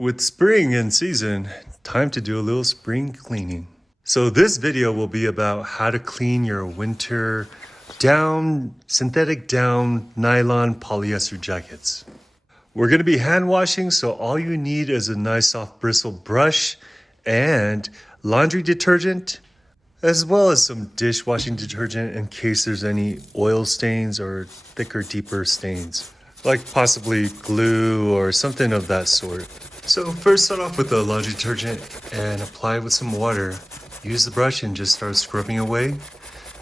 With spring in season, time to do a little spring cleaning. So this video will be about how to clean your winter down, synthetic down, nylon polyester jackets. We're gonna be hand washing, so all you need is a nice soft bristle brush and laundry detergent, as well as some dishwashing detergent in case there's any oil stains or thicker, deeper stains, like possibly glue or something of that sort. So first start off with the laundry detergent and apply it with some water. Use the brush and just start scrubbing away.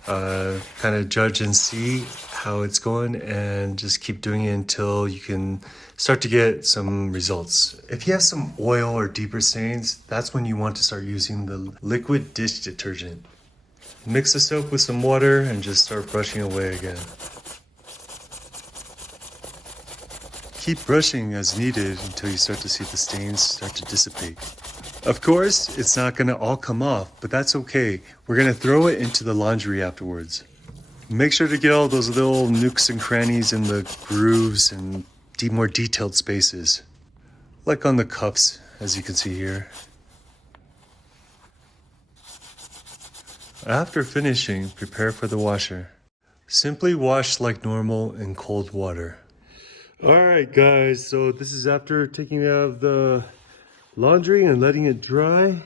Kind of judge and see how it's going and just keep doing it until you can start to get some results. If you have some oil or deeper stains, that's when you want to start using the liquid dish detergent. Mix the soap with some water and just start brushing away again. Keep brushing as needed until you start to see the stains start to dissipate. Of course, it's not going to all come off, but that's okay. We're going to throw it into the laundry afterwards. Make sure to get all those little nooks and crannies in the grooves and more detailed spaces, like on the cuffs, as you can see here. After finishing, prepare for the washer. Simply wash like normal in cold water. Alright guys, so this is after taking it out of the laundry and letting it dry.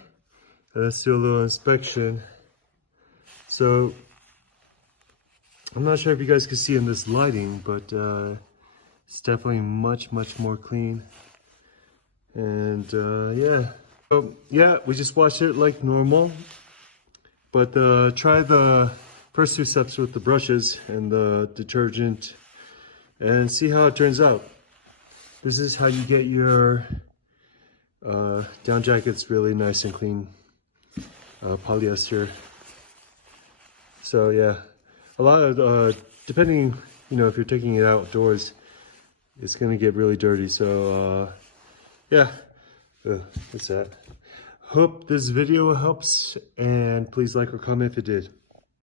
Let's do a little inspection. So, I'm not sure if you guys can see in this lighting, but it's definitely much more clean. And yeah. So, yeah, we just washed it like normal. But try the first two steps with the brushes and the detergent and see how it turns out. This is how you get your down jackets really nice and clean, polyester. So yeah, a lot of depending, if you're taking it outdoors, it's gonna get really dirty. So yeah, that's that. Hope this video helps, and please like or comment if it did.